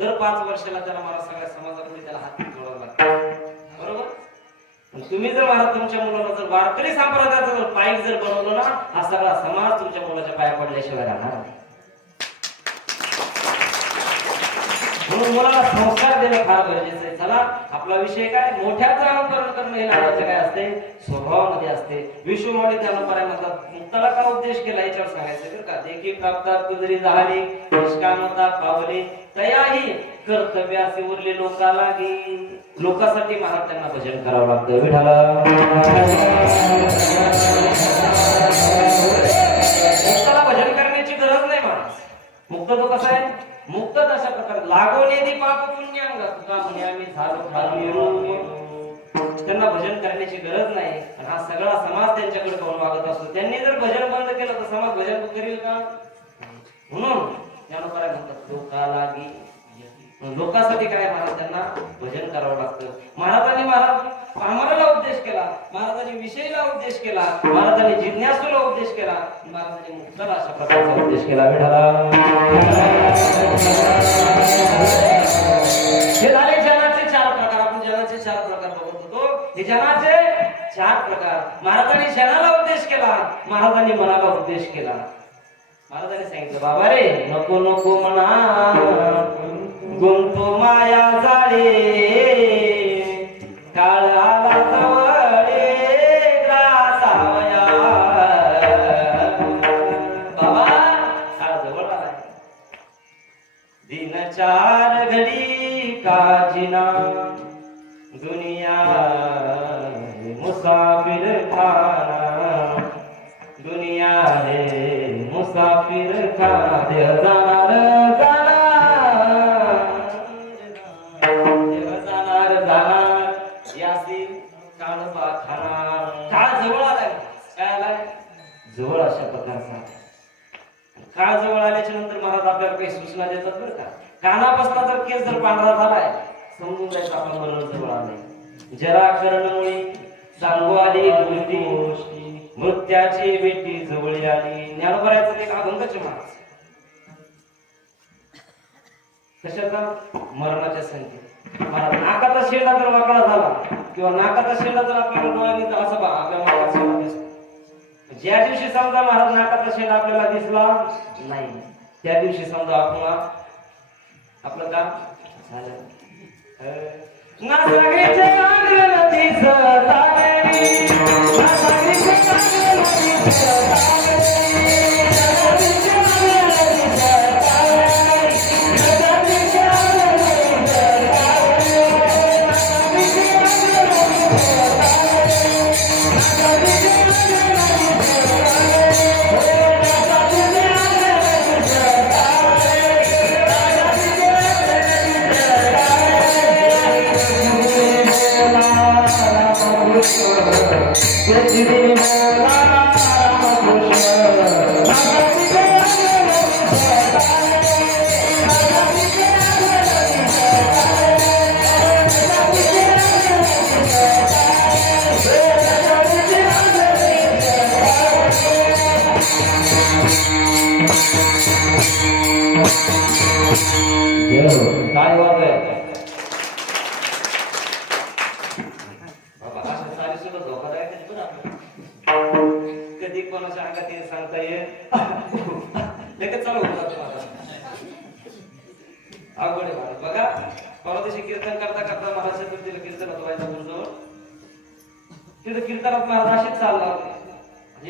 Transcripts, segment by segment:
दर पाच वर्षाला त्याला मला सगळ्या समाजामध्ये त्याला हात जोडावा लागतो. बरोबर? तुम्ही जर मला तुमच्या मुलाला जर वारकरी संप्रदायाचं जर पाईक जर बनवलं ना हा सगळा समाज तुमच्या मुलाच्या पाया पडल्याशिवाय राहणार नाही. म्हणून मुलाला संस्कार देणं फार गरजेचं आहे. चला आपला विषय काय? मोठ्याचं अनुकरण करणं हे नावाचे काय असते? स्वभावामध्ये असते. विश्वमध्ये त्याला पर्याय म्हणतात मुक्ताला का उद्देश केला याच्यावर सांगायचं बरं का? देखील प्राप्तात जरी झाली निष्कामता पावली तयाही कर्तव्य असे उरले लोकाला की लोकांसाठी महाराज त्यांना भजन करावं लागतं. मुक्ताला भजन करण्याची गरज नाही महाराज मुक्त तो कसा आहे? मुक्त अशा प्रकारे लागवणे पाप पुण्यांग. तुका म्हणे आम्ही झालो खाली त्यांना भजन करण्याची गरज नाही. आणि हा सगळा समाज त्यांच्याकडे पाहून वागत असतो. त्यांनी जर भजन बंद केलं तर समाज भजन करेल का? म्हणून त्यानुसार म्हणतात लोका लागी लोकांसाठी काय महाराज? त्यांना भजन करावं लागतं. महाराजांनी महाराज आम्हाला उद्देश केला. महाराजांनी विषयीला उद्देश केला. महाराजांनी जिज्ञासूला उद्देश केला. महाराजांनी मुक्ताला अशा प्रकारचा उद्देश केला. हे झाले जनाचे चार प्रकार. आपण जनाचे चार प्रकार बघत होतो. हे जनाचे चार प्रकार. महाराजांनी जनाला उद्देश केला. महाराजांनी मनाला उद्देश केला. महाराजांनी सांगितलं बाबा रे नको नको म्हणा. गुंतो माया जाळे काळ आला ग्रासावया बाबा काळ जवळ आलाय. दिन चार घडी काजिना. दुनिया मुसाफिर खाना. दुनिया रे मुसाफिर खाना जाणार काळ जवळ आल्याच्यानंतर महाराज आपल्याला काही सूचना देतात बरं का? कानापासला जर केस जर पांढरा झालाय समजून जायचं आपण मरण जवळ आले जरा करणमुळे सांगू आली गोष्टी मृत्याची बेटी जवळ आली. ज्ञानोबरायचं एक अभंगच महाराज. कशाचा? मरणाच्या संख्येत महाराज नाकाचा शेडा जर वाकडा झाला किंवा नाकाचा शेडा जर आपल्याला डोळ्याने तर असं बा आपल्या नाकाचा दिसतो. ज्या दिवशी समजा महाराज नाकाचा शेंडा आपल्याला दिसला नाही. त्या दिवशी समजा आपण आपलं काम झालं. ना नासागेचे दिसत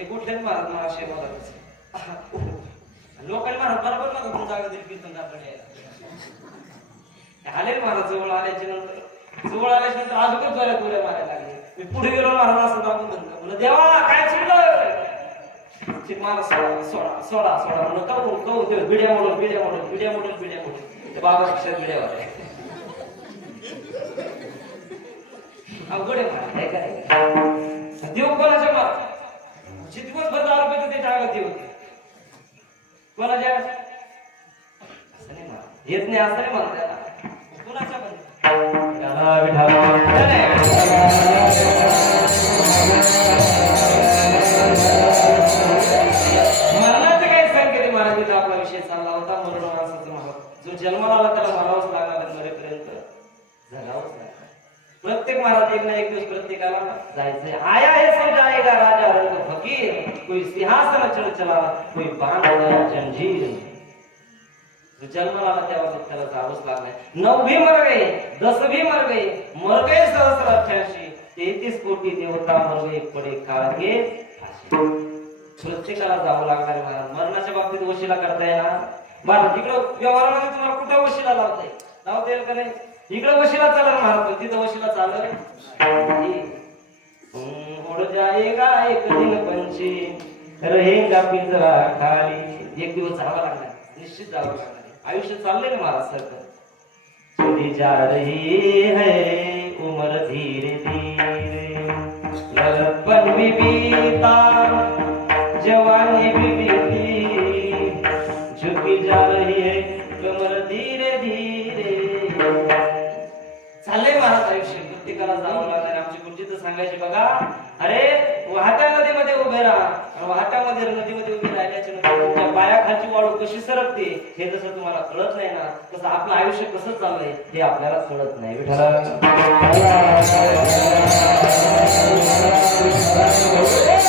म्हणजे हे कुठले महाराज मला आशीर्वाद लोकल महाराज बरोबर नका जागा दिली कीर्तन करता आले महाराज जवळ आल्याच्यानंतर. जवळ आल्याच्यानंतर अजूनच जोऱ्यात उड्या मारायला लागले. मी पुढे गेलो महाराज असं दाखवून धरलं. म्हणलं देवा काय चिडलं मला महाराज सोडा सोडा सोडा सोडा म्हणलं कहू कहू ते? बिड्या मोडल बिड्या मोडल बिड्या मोडल बिड्या मोडल. ते बाबा पक्षात बिड्या होत्या अवघड आहे महाराज काय काय? देव कोणाच्या मार दिवसभर दहा रुपये पितो ते टाकत देव कोणाच्या? असं नाही म्हणा येत नाही असं नाही म्हणा त्याला. पण. त्याला विठाला काही सांगितले महाराज आपला विषय चालला होता मरण. जो जन्माला आला प्रत्येक महाराज एक ना एक दिवस प्रत्येकाला जायचंय. आया हे सो जाएगा राजा रंग फकीर कोई सिंहासन चढ़ चला कोई बांध जंजीर. जन्माला आला तेव्हा त्याला जावंच लागलाय. नऊ भी मर गए दस भी मर गए मर गए सहस्र अठ्याऐंशी तेहतीस कोटी देवता मर गए पडे काळगे प्रत्येकाला जावं लागणार महाराज. मरणाच्या बाबतीत वशिला करता येणार. बरं तिकडं व्यवहारामध्ये तुम्हाला कुठं वशिला लावताय लावता येईल का नाही? इकडं वशिला चालणार महाराज पण तिथं वशिला चालणार उड़ जाएगा एक दिन पंछी रहेगा पिंजरा खाली. एक दिवस जावा लागणार निश्चित जावं लागणार आयुष्य चाललंय ना महाराज सारखं चली जा रही है उम्र धीरे धीरे. लड़कपन भी बीता जवानी भी चांगले महाराज आयुष्य प्रत्येकाला जावं लागणार आमची गुरुजी तर सांगायचे बघा अरे वाहत्या नदीमध्ये उभे राहा. वाहत्यामध्ये नदीमध्ये उभे राहिल्याच्या नंतर पायाखालची वाळू कशी सरकते हे जसं तुम्हाला कळत नाही ना तसं आपलं आयुष्य कसं चाललंय हे आपल्याला कळत नाही.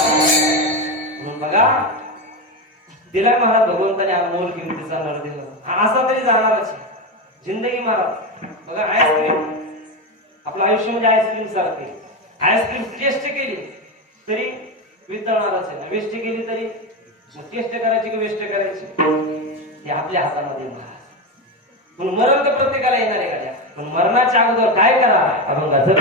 म्हणून बघा दिलाय महाराज भगवंताने अनमोल किमतीचा नर दिला. असा तरी जाणारच जिंदगी महाराज. बघा आईस्क्रीम आपलं आयुष्य म्हणजे आईस्क्रीम सारखे आईस्क्रीम टेस्ट केली तरी वितळणारच आहे. वेस्ट केली तरी टेस्ट करायची की वेस्ट करायची हे आपल्या हातामध्ये महाराज पण मरण तर प्रत्येकाला येणार आहे गाड्या. पण मरणाच्या अगोदर काय करा अभंगाचं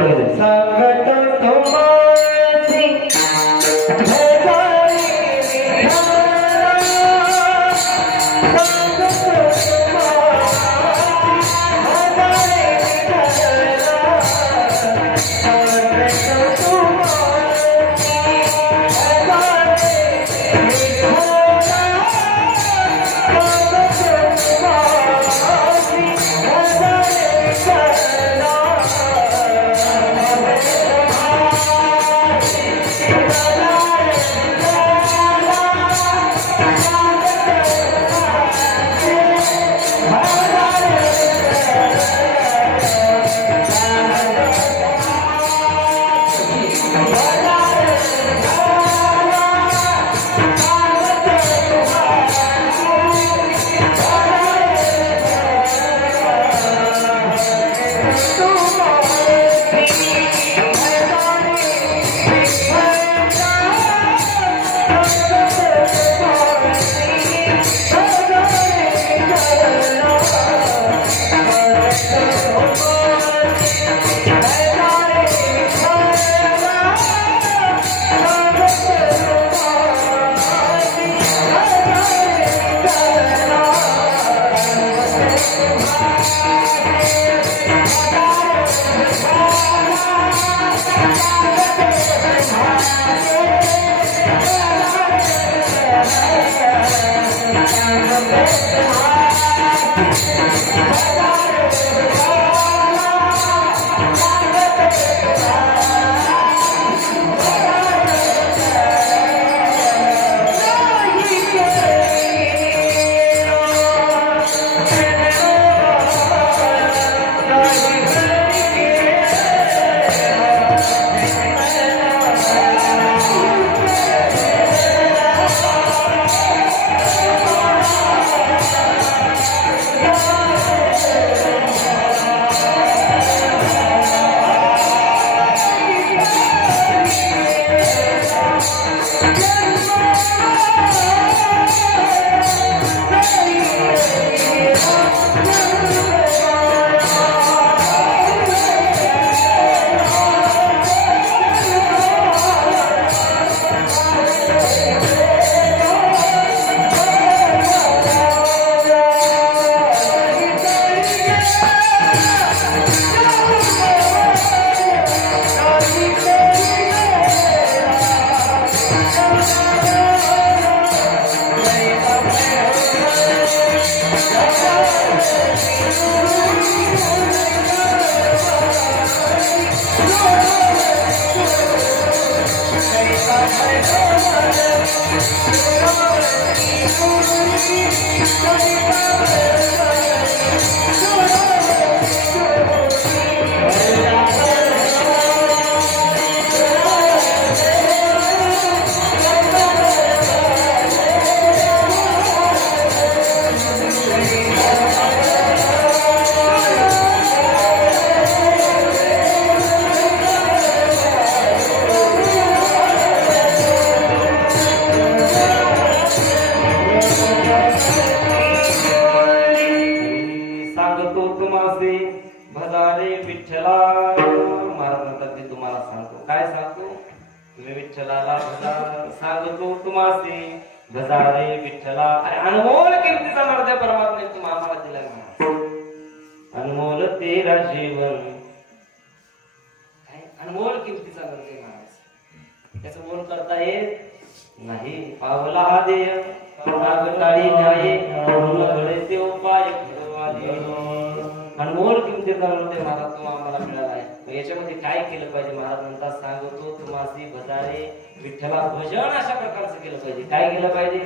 भजन अशा प्रकारचं केलं पाहिजे. काय केलं पाहिजे?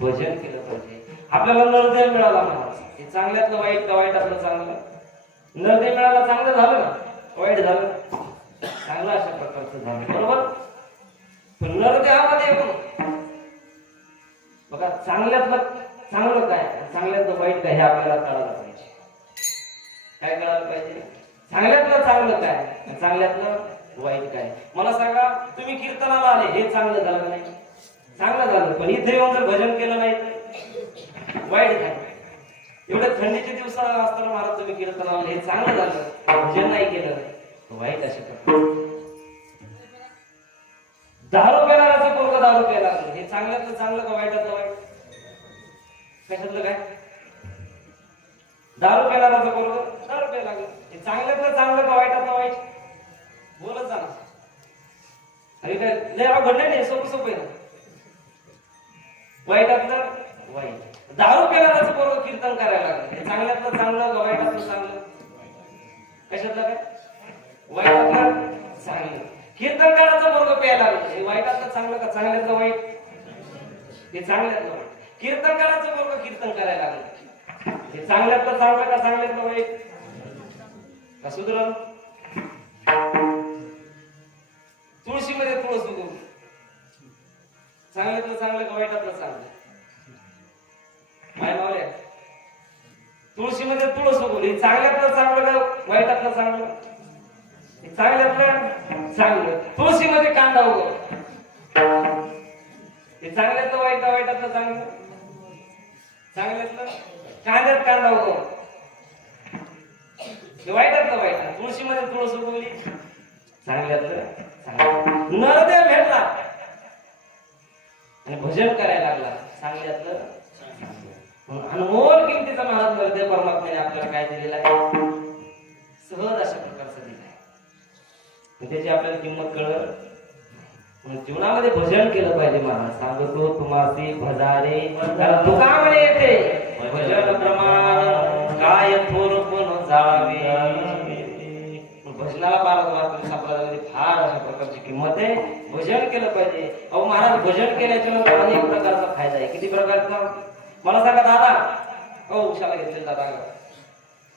भजन केलं पाहिजे. आपल्याला नरदेव मिळाला महाराज हे चांगल्यातलं वाईट का आपलं चांगलं? नरदेव मिळाला चांगलं झालं ना? वाईट झालं. चांगलं अशा प्रकारचं झालं. बरोबर? पण नरदेहामध्ये बघा चांगल्यातलं चांगलं काय? चांगल्यातलं वाईट काय हे आपल्याला कळायला पाहिजे. काय कळायला पाहिजे? चांगल्यातलं चांगलं काय? चांगल्यातलं वाईट काय? मला सांगा तुम्ही कीर्तनाला आले हे चांगलं झालं का नाही? चांगलं झालं पण इथे येऊन जर भजन केलं नाही वाईट काय? एवढ्या थंडीचे दिवस असताना महाराज तुम्ही कीर्तनाला आले हे चांगलं झालं भजन नाही केलं नाही वाईट असे प्रकार दारू पेणाराचं पोरग दारू प्यायला हे चांगल्यातलं चांगलं का वाईटातलं वाईट? कशातलं काय? दारू पेणाराचं पोरग दारू प्यायला लागलं हे चांगल्यातलं चांगलं का वाईटातलं वाईट? बोलत जा. अरे काय लय अवघड नाही सोपं सोपं आहे ना. वाईटातलं वाईट दारू पेणाराचं बरोबर कीर्तन करायला लागलं. हे चांगल्यातलं चांगलं का वाईटातलं चांगलं. कशातलं काय? वाईटातलं चांगलं. कीर्तन करायचं बरोबर प्यायला लागलं. हे वाईटातलं चांगलं का चांगल्यातलं वाईट? हे चांगल्यातलं वाईट. कीर्तन करायचं बरोबर कीर्तन करायला लागलं. हे चांगल्यातलं चांगलं का चांगल्यातलं वाईट? का सुधरलं? तुळशीमध्ये तुळस उगवली चांगल्यातलं चांगलं का वाईटातलं चांगलं. माय मावल्या तुळशीमध्ये तुळस उगवली चांगल्यातलं चांगलं का वाईटातलं चांगलं. चांगल्यातलं चांगलं तुळशीमध्ये कांदा उगव. हे चांगल्यातलं वाईट वाईटातलं चांगलं. चांगल्यातलं कांद्यात कांदा उगव. वाईटातलं वाईट. तुळशीमध्ये तुळस उगवली. चांगल्यातलं नरदेव भेटला. आणि भजन करायला लागला. सांगल्यातलं अनमोल किमतीचा महाराज नरदेव परमात्म्याने आपल्याला काय दिलेला आहे? सहज अशा प्रकारचं दिलं आहे. त्याची आपल्याला किंमत कळलं म्हणून जीवनामध्ये भजन केलं पाहिजे महाराज. सांगतो तुम्हाला भजारे तुका म्हणे येते. भजन प्रमाण काय थोर पण जावे भजनाला पारत संप्रदायामध्ये फार अशा प्रकारची किंमत आहे. भजन केलं पाहिजे. अहो महाराज भजन केल्याच्यानंतर अनेक प्रकारचा फायदा आहे. किती प्रकारचा मला सांगा दादा. हो उशाला घेतले दादा.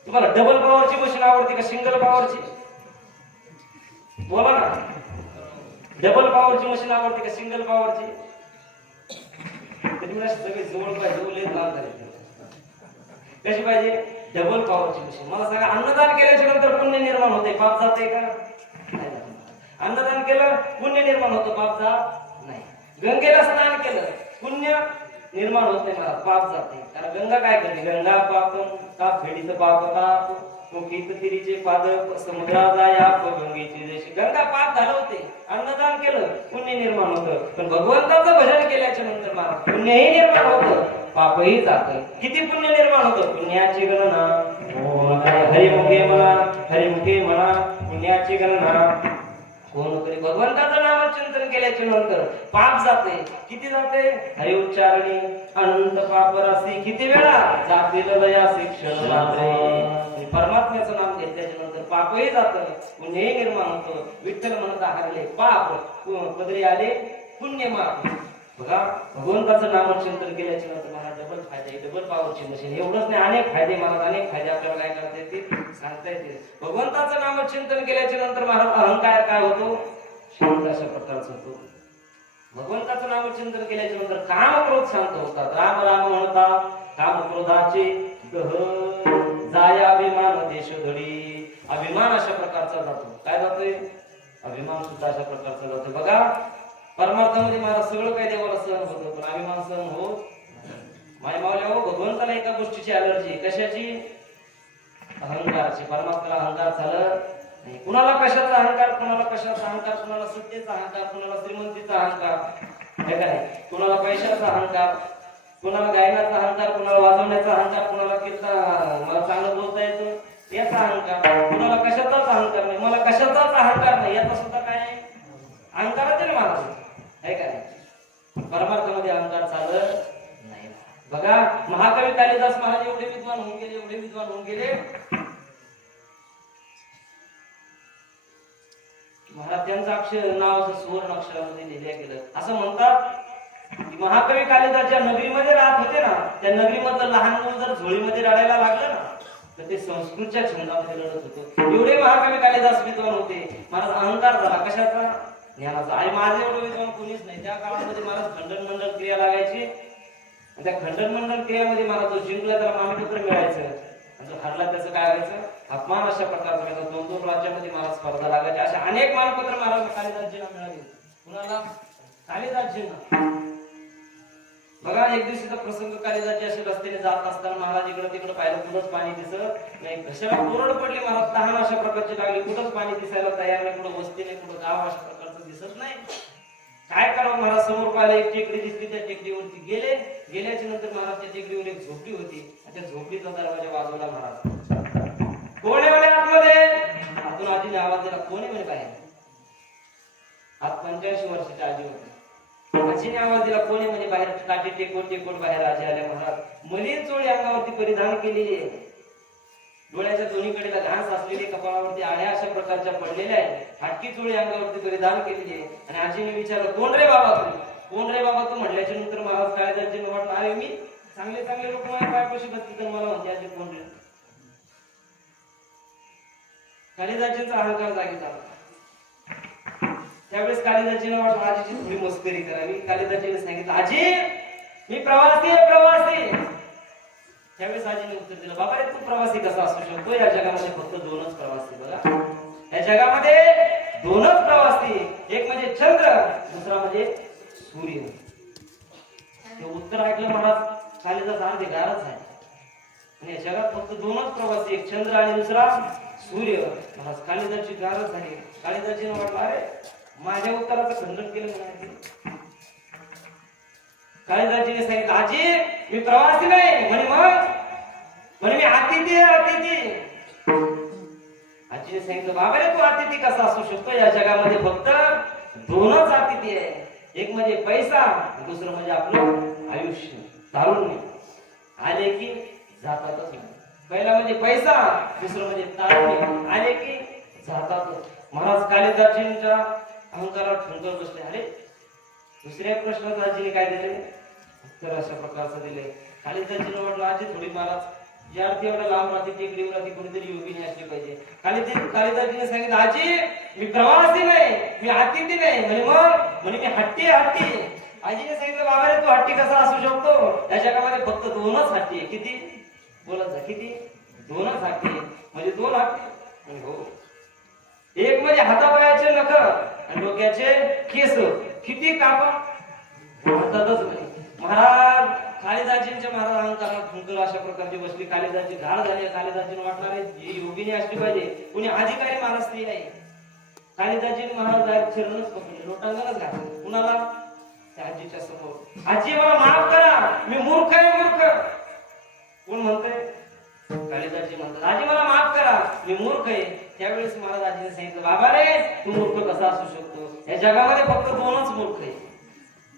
तुम्हाला डबल पॉवरची मशीन आवडते का सिंगल पॉवरची बोला ना. डबल पॉवरची मशीन आवडते का सिंगल पॉवरची तरी सगळे जवळ पाहिजे जवळ येत लांब झाले. कशी पाहिजे? डबल पॉवरची मशीन मला सांगा अन्नदान केल्याच्यानंतर पुण्य निर्माण होते पाप जाते का? नाही अन्नदान केलं पुण्य निर्माण होतं पाप जात नाही. गंगेला स्नान केलं पुण्य निर्माण होत नाही मला पाप जाते कारण गंगा काय करते? गंगा पाप ताप फेडीचं पाप ताप मुखीत तिरीचे पादप समुद्रा जायाप गंगेची जशी गंगा पाप झालं होते अन्नदान केलं पुण्य निर्माण होतं. पण भगवंताचं भजन केल्याच्यानंतर मला पुण्यही निर्माण होतं. पापही जात किती पुण्य निर्माण होतं? पुण्याची गणना. हो, हरिमुखे म्हणा हरिमुखे म्हणा पुण्याची गणना. कोण करे भगवंताचं नाम चिंतन केल्याच्यानंतर पाप जाते किती जाते हरि उच्चारणे अनंत पाप राशी. किती वेळा? जाते लया शिक्षण परमात्म्याचं नाम घेतल्याच्या नंतर पापही जात पुण्यही निर्माण होतं. विठ्ठल म्हणत हरले पाप. पदरी आले? पुण्य माप बघा भगवंताचं नामचिंतन केल्याच्यानंतर मला डबल फायदा डबल पॉवरची मशीन एवढंच नाही अनेक फायदे मला अनेक फायदे आपल्याला काय करता येतील? सांगता येतील. भगवंताचं नामचिंतन केल्याच्यानंतर महाराज अहंकार काय होतो? शांत अशा प्रकारचा होतो भगवंताचं नामचिंतन केल्याच्यानंतर काम क्रोध शांत होतात. राम राम म्हणता काम क्रोधाचे दह जाया अभिमान देश घडी अभिमान अशा प्रकारचा जातो. काय जातोय? अभिमान सुद्धा अशा प्रकारचा जातो. बघा परमार्थामध्ये मला सगळं काही देवाला सहन होतं पण मला सहन होत माझ्या मावल्या हो भगवंताला एका गोष्टीची अलर्जी कशाची? अहंकारची. परमात्माला अहंकार झालं नाही. कुणाला कशाचा अहंकार कुणाला कशाचा अहंकार कुणाला सत्तेचा अहंकार कुणाला श्रीमंतीचा अहंकार? हे कुणाला पैशाचा अहंकार कुणाला गायनाचा अहंकार कुणाला वाजवण्याचा अहंकार कुणाला कीर्तन मला चांगलं बोलता येतो? याचा अहंकार. कुणाला कशाचाच अहंकार नाही. मला कशाचाच अहंकार नाही. याचा सुद्धा काय आहे? ना मला आहे का नाही? परमार्थामध्ये अहंकार चालत नाही. बघा महाकवी कालिदास महाराज एवढे विद्वान होऊन गेले एवढे विद्वान होऊन गेले. महाराज त्यांचं अक्षर नाव असं सुवर्ण अक्षरामध्ये लिहिल्या गेलं. असं म्हणतात की महाकवी कालिदास ज्या नगरीमध्ये राहत होते ना त्या नगरीमधलं लहान मुल जर झोळीमध्ये रडायला लागलं ना तर ते संस्कृतच्या छंदामध्ये रडत होतं. एवढे महाकवी कालिदास विद्वान होते. महाराज अहंकार झाला. कशाचा? ज्ञानाचा आणि माझे एवढं विद्वान कोणीच नाही. त्या काळामध्ये मला खंडन मंडल क्रिया लागायची. आणि त्या खंडन मंडल क्रियामध्ये मला जो जिंकला त्याला मानपत्र मिळायचं. आणि जो हरला त्याचं काय व्हायचं? अपमान अशा प्रकारचा दोन दोन राज्यामध्ये मला स्पर्धा लागायची. अशा अनेक मानपत्र मला कालिदासजींना मिळाली. कुणाला? कालिदासजींना. बघा एक दिवशीचा प्रसंग कालिदासजी असे रस्त्याने जात असताना महाराज इकडे तिकडे पाहिलं कुठंच पाणी दिसत नाही. कशाला कोरड पडली महाराज. तहान अशा प्रकारची लागली. कुठंच पाणी दिसायला तयार नाही. कुठं वस्ती नाही कुठं गाव अशा दिसत नाही. काय करावं? महाराज समोर पाहिलं एक टेकडी दिसली त्या टेकडीवरती गेले. गेल्याच्यानंतर महाराज त्या टेकडीवर एक झोपडी होती. त्या झोपडीचा दरवाजा वाजवला महाराज. कोणी म्हणे आतमध्ये? आपण आजीने आवाज दिला कोणी म्हणे बाहेर? आज पंच्याऐंशी वर्षाची आजी होती. आजीने आवाज दिला कोणी म्हणे बाहेर? काठी टेकोट टेकोट बाहेर आजी आल्या महाराज. मलिन चोळी अंगावरती परिधान केलेली आहे. डोळ्याच्या दोन्हीकडेला घास असलेली कपाळावरती आळ्या अशा प्रकारच्या पडलेल्या आहेत. हाटकी चोळी अंगावरती परिधान केलेली आहे. आणि आजीने विचारलं कोण रे बाबा तू? कोण रे बाबा तू? म्हटल्याच्या नंतर महाराज काय दर्जीने वाटलं अरे मी चांगले चांगले लोक माझ्या पायापाशी बसले तर मला म्हणते आजी कोण रे? कालिदाजींचा अहंकार जागी झाला त्यावेळेस कालिदाजीने वाटलं आजीची थोडी मस्करी करावी. कालिदाजीने सांगितलं आजी मी प्रवासी आहे प्रवासी. त्यावेळेस आजीने उत्तर दिलं बाबा रे तू प्रवासी कसा असू शकतो? या जगामध्ये फक्त दोनच प्रवासी बघा. या जगामध्ये दोनच प्रवासी एक म्हणजे चंद्र दुसरा म्हणजे सूर्य. ते उत्तर ऐकलं महाराज कालिदास अर्धे गारच आहे. आणि या जगात फक्त दोनच प्रवासी एक चंद्र आणि दुसरा सूर्य. महाराज कालिदाची गारच झाली. कालिदाजीने म्हटलं अरे माझ्या उत्तराचं खंडन केलं म्हणाले कालिदासजीने सांगितलं आजी मी प्रवासी नाही म्हणे मग. म्हणे मी अतिथी अतिथी. आजीने सांगितलं बाबा रे तू अतिथी कसा असू शकतो? या जगामध्ये फक्त दोनच अतिथी आहे. एक म्हणजे पैसा दुसरं म्हणजे आपलं आयुष्य. तारुण्य आले की जातातच नाही पहिला म्हणजे पैसा दुसरं म्हणजे तारुण्य आले की जातातच. महाराज कालिदासजींच्या अहंकारावर ठणकर बसले. अरे दुसऱ्या प्रश्नात आजीने काय दिले? तर अशा प्रकारचं दिले कालिदासजीने म्हटलं आजी थोडी महाराज या अर्थी एवढ्या लांब राहते टेकडीवर राहते कोणीतरी योगिनी असली पाहिजे. खाली ते कालिदाजीने सांगितलं आजी मी प्रवासी नाही मी अतिथी नाही. म्हणे मग? म्हणे मी हट्टी हट्टी. आजीने सांगितलं बाबा रे तू हट्टी कसा असू शकतो? या जगामध्ये फक्त दोनच हट्टी आहे किती? बोलत जा किती? दोनच हट्टी म्हणजे दोन हट्टी हो. एक म्हणजे हातापायाचे नख आणि डोक्याचे केस. किती कापा? हातातच महाराज कालिदासजींच्या महाराजांना अहंकारात अशा प्रकारची बसली कालिदाची झाड झाली कालिदाजीने वाटणार आहे ही योगिनी असली पाहिजे. कुणी अधिकारी महाराज स्त्री आहे कालिदाजी महाराज फिरणच चरणच पकडले लोटांगणच घातले. कुणाला? त्या आजीच्या समोर. आजी मला माफ करा. मी मूर्ख आहे मूर्ख. कोण म्हणतोय? कालिदाजी म्हणतात आजी मला माफ करा. मी मूर्ख आहे. त्यावेळेस महाराज आजीने सांगितलं बाबा रे तू मूर्ख कसा असू शकतो? या जगामध्ये फक्त दोनच मूर्ख आहे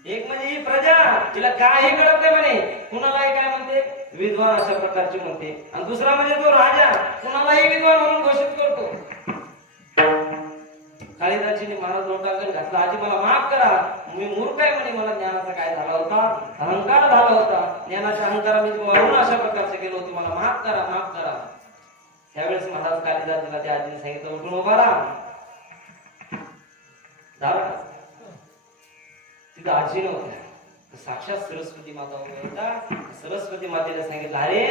एक म्हणजे ही प्रजा तिला काही कळत नाही म्हणे. कुणालाही काय म्हणते? विद्वान अशा प्रकारची म्हणते. आणि दुसरा म्हणजे तो राजा कुणालाही विद्वान म्हणून घोषित करतो. कालिदासजीने मला लोटांगण घातला. आजी मला माफ करा. मी मूर्ख आहे म्हणे. मला ज्ञानाचा काय झाला होता? अहंकार झाला होता. ज्ञानाच्या मी वाढून अशा प्रकारचे गेलो होतो. मला माफ करा माफ करा. त्यावेळेस महाराज कालिदासजीला त्या आजीने सांगितलं उठून उभा राहा. झाला तिथं आजी नव्हत्या साक्षात सरस्वती माता होता सरस्वती मातेला सांगितलं अरे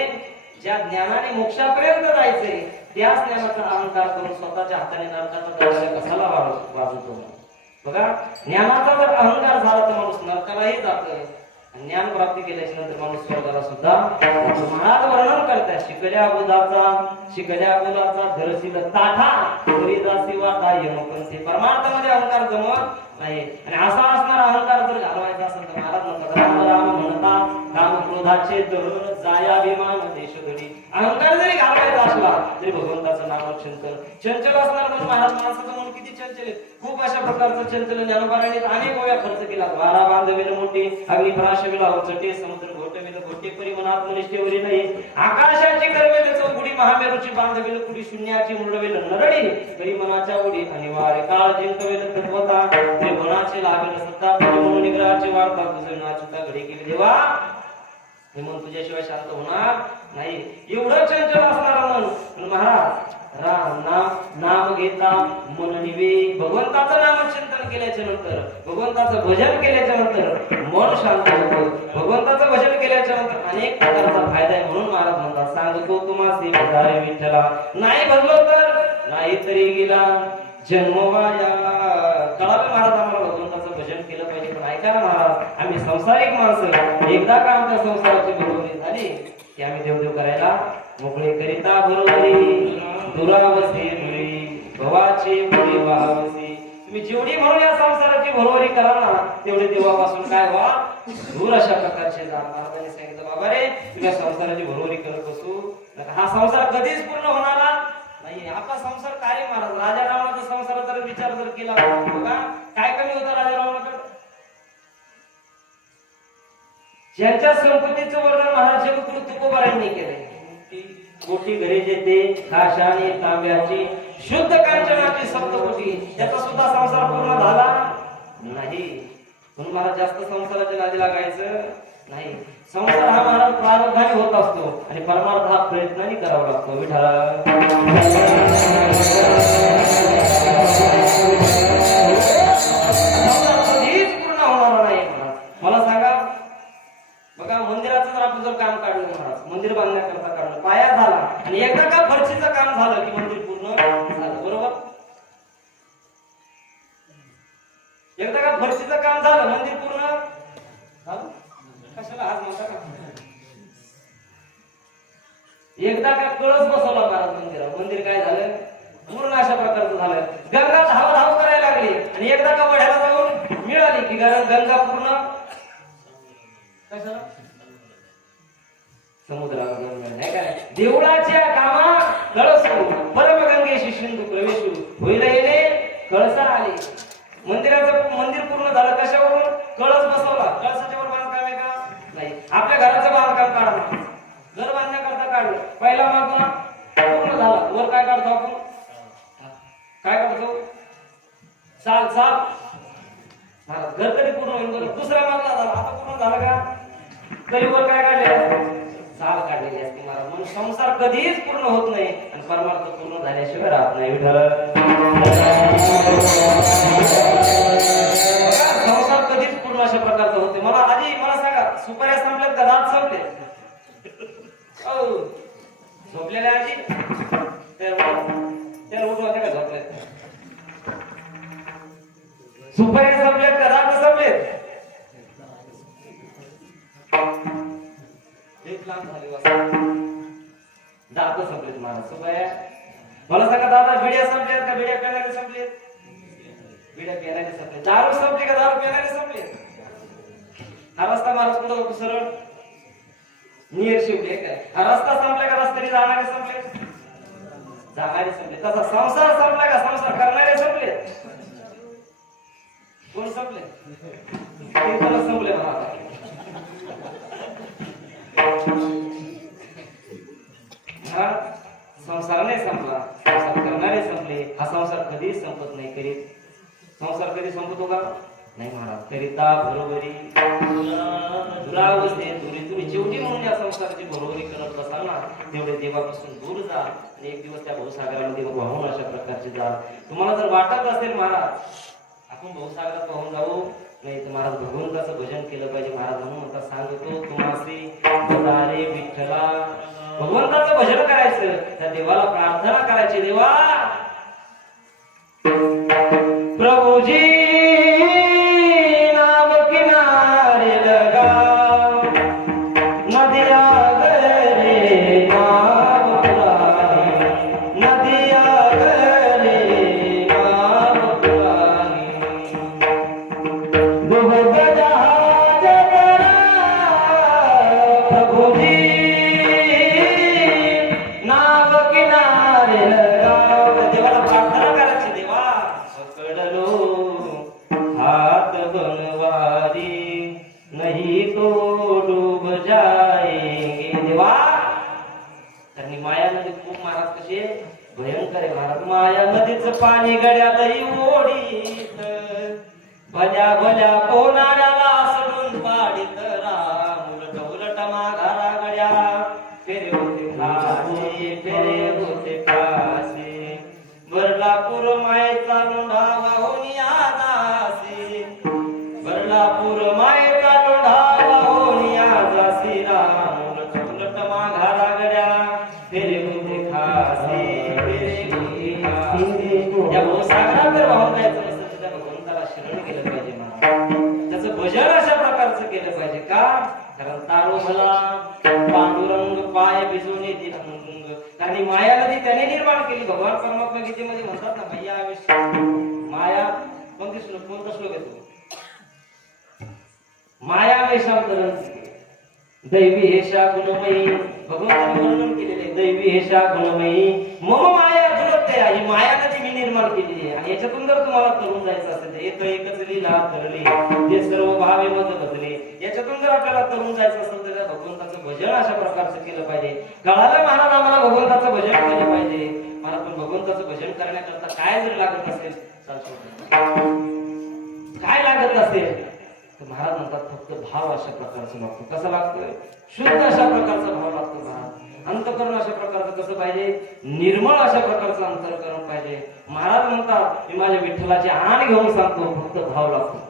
ज्या ज्ञानाने मोक्षापर्यंत जायचंय त्याच ज्ञानाचा अहंकार करून स्वतःच्या हाताने नरकाचा दरवाजा कसाला वाजवतो? बघा ज्ञानाचा जर अहंकार झाला तर माणूस नरकालाही जातोय. ज्ञान प्राप्ती केल्याच्यानंतर माणूस स्वर्गाला सुद्धा जातो. महाराज वर्णन करतात शिकल्या बुधाचा शिकल्या बुधाचा धरशील ताठा तरी कार्य पण ते परमार्थामध्ये अहंकार जमत नाही. आणि असा असणारा अहंकार जर घालवायचा असेल तर महाराज म्हणतात राम राम म्हणता काम क्रोधाचे दर जायाभिमान देशधडी अहंकार जरी घालवायचा तरी भगवंताचं नाव चंचल. चंचल असणार म्हणून महाराज माणसाचं मन किती चंचल आहे. खूप अशा प्रकारचं चंचल ज्ञानोबाराने अनेक वेळा खर्च केला. वारा बांधविल मोठे अग्नी पराशविला चटे समुद्र घोटविल घोटे परी मनिष्ठेवरी नाही आकाशाची करवेल चौकुडी महामेरूची बांधवेल कुडी शून्याची मुरडवेल नरडी. तरी मनाच्या उडी अनिवार्य काळ जिंकवेल तत्वता. त्रिभुवनाचे लागेल सत्ता म्हणून निग्रहाची वार्ता तुझं नाचुता घडी केली देवा. हे मन तुझ्याशिवाय शांत होणार नाही. एवढं चंचल असणारा मन महाराज राम नाम नाम घेता मन निवे भगवंताचं नाम चिंतन केल्याच्यानंतर भगवंताचं भजन केल्याच्यानंतर मन शांत होतं. भगवंताचं भजन केल्याच्यानंतर अनेक प्रकारचा फायदा आहे म्हणून महाराज म्हणतात सांगतो तुम्हाला विठ्ठला. नाही भरलो तर नाही तरी गेला जन्म वाया कळावे महाराज आम्हाला भगवंताचं भजन केलं पाहिजे. पण ऐका ना महाराज आम्ही संसारिक माणसं. एकदा का आमच्या संसाराची बरोबरी झाली? की आम्ही देवदेव करायला मोकळे करिता बरोबरी दुरावसे मुळी भवाचे मुळे वाहवसे. तुम्ही जेवढी म्हणून या संसाराची बरोबरी करा ना तेवढे देवापासून काय व्हा? दूर अशा प्रकारचे जाणार महाराजांनी सांगितलं बाबा रे तुम्ही या संसाराची बरोबरी करत बसू हा संसार कधीच पूर्ण होणारा नाही आपला संसार काय महाराज राजा रावणाचा संसार जर विचार जर केला बघा काय कमी होतं राजा रावणाकडे ज्यांच्या संपत्तीचं वर्णन महाराज जगद्गुरु तुकोबारांनी केलंय. कोटी घरी जेते काशाने तांब्याची शुद्ध कांचनाची सप्तकोटी त्याचा सुद्धा संसार पूर्ण झाला नाही. म्हणून महाराज जास्त संसाराच्या नादी लागायचं नाही. संसार हा महाराज प्रारंभाने होत असतो आणि परमार्थ हा प्रयत्नाने करावा लागतो. विठाला काम काढलं महाराज. मंदिर बांधण्याकरता काढलं. पाया झाला. आणि एकदा का फरशीचं काम झालं की मंदिर पूर्ण झालं. बरोबर? एकदा का फरशीचं काम झालं मंदिर पूर्ण झालं? कशाला आज मला एकदा का कळस बसवला महाराज मंदिरावर. मंदिर काय झालं? पूर्ण अशा प्रकारचं झालं. गंगा धाव धाव करायला लागली. आणि एकदा का वढ्याला जाऊन मिळाली की गंगा पूर्ण. कशाला? समुद्राला नाही काय देवळाच्या कामा कळसू परमगंगेशी सिंधू प्रवेशू होईल येणे कळसा आले. मंदिराचं मंदिर पूर्ण झालं कशावरून? कळस बसवला. कळसाच्या वर बांधकाम आहे का? नाही. आपल्या घराचं बांधकाम काढलं घर बांधण्याकरता काढलं. पहिला बांधला पूर्ण झाला. वर काय काढतो आपण? काय करतो चाल चाल झालं. घर कधी पूर्ण होईल? दुसरा मागला झाला. आता पूर्ण झालं का? तरी वर काय काढले? चाल काढलेली असते महाराज म्हणून संसार कधीच पूर्ण होत नाही आणि परमार्थ पूर्ण झाल्याशिवाय राहत नाही. संसार कधीच पूर्ण अशा प्रकारचं होते मला आधी मला सांगा सुपाऱ्या संपल्यात का? दात संपले? हो. झोपलेल्या आधी? त्याला त्या उठून का झोपल्या सुपाऱ्या संपल्यात का? दात संपलेत? एक लांब झाली दात संपलेत महाराज मला सांगा दादा बिड्या संपल्यात का? बिड्या पेनाने संपलेत बिड्या पेनाने संपले. दारू संपली का? दारू पेनाने संपले? हा रस्ता महाराज कुठं जातो सरळ. नियर शिवले काय हा रस्ता संपला का? रस्त्याने जाणारे संपले? जाणारे संपले. तसा संसार संपला का? संसार करणारे संपले. कोण संपले? संपले महाराज संसार नाही संपला. संसार करणारे संपले. हा संसार कधी संपत नाही. करीत संसार कधी संपतो का? नाही महाराज. करिता बरोबरी दुरावस्थे दुरी तुम्ही जेवढी म्हणून या संसाराची बरोबरी करत बसाल ना तेवढे देवापासून दूर जा आणि एक दिवस त्या भाऊसागरामध्ये वाहून अशा प्रकारचे जा. तुम्हाला जर वाटत असेल महाराज आपण भाऊसागरात पाहून जाऊ. नाही तर महाराज भगवंताचं भजन केलं पाहिजे. महाराज म्हणून आता सांगतो तुम्हाला विठ्ठला. भगवंताचं भजन करायचं. त्या देवाला प्रार्थना करायची देवा. प्रभूजी. सभी तो डूब जाएंगे। देवा। त्यांनी मायामध्ये खूप महाराज कसे भयंकर आहे महाराज. मायामध्येच पाणी गड्यातही ओढीत. भल्या भल्या पोहणाऱ्या मायाला ही त्याने निर्माण केली. भगवान परमात्मा गीतेमध्ये म्हणतात ना भैया आवेश माया कोणती श्लोक कोणता श्लोक येतो माया वेशांतरण दैवी हेशा गुणमयी. भगवंताने वर्णन केलेले दैवी हेशा गुणमयी. मम माया दुरत्या ही माया नदी निर्माण केलेली आहे. आणि याच्यातून जर तुम्हाला तरुण जायचं असेल तर येतं एकच लीला धरले ते सर्व भावे मत बदले. याच्यातून जर आपल्याला तरुण जायचं असेल तर भगवंताचं भजन अशा प्रकारचं केलं पाहिजे. कळालं महाराज आम्हाला भगवंताचं भजन केलं पाहिजे. मला पण भगवंताचं भजन करण्याकरता काय जर लागत असेल काय लागत असेल तर महाराज म्हणतात फक्त भाव अशा प्रकारचा लागतो कसा लागतोय शुद्ध अशा प्रकारचा भाव लागतो महाराज. अंतकरण अशा प्रकारचं कसं पाहिजे? निर्मळ अशा प्रकारचं अंतकरण पाहिजे. महाराज म्हणतात मी माझ्या विठ्ठलाची आण घेऊन सांगतो फक्त भाव लागतो.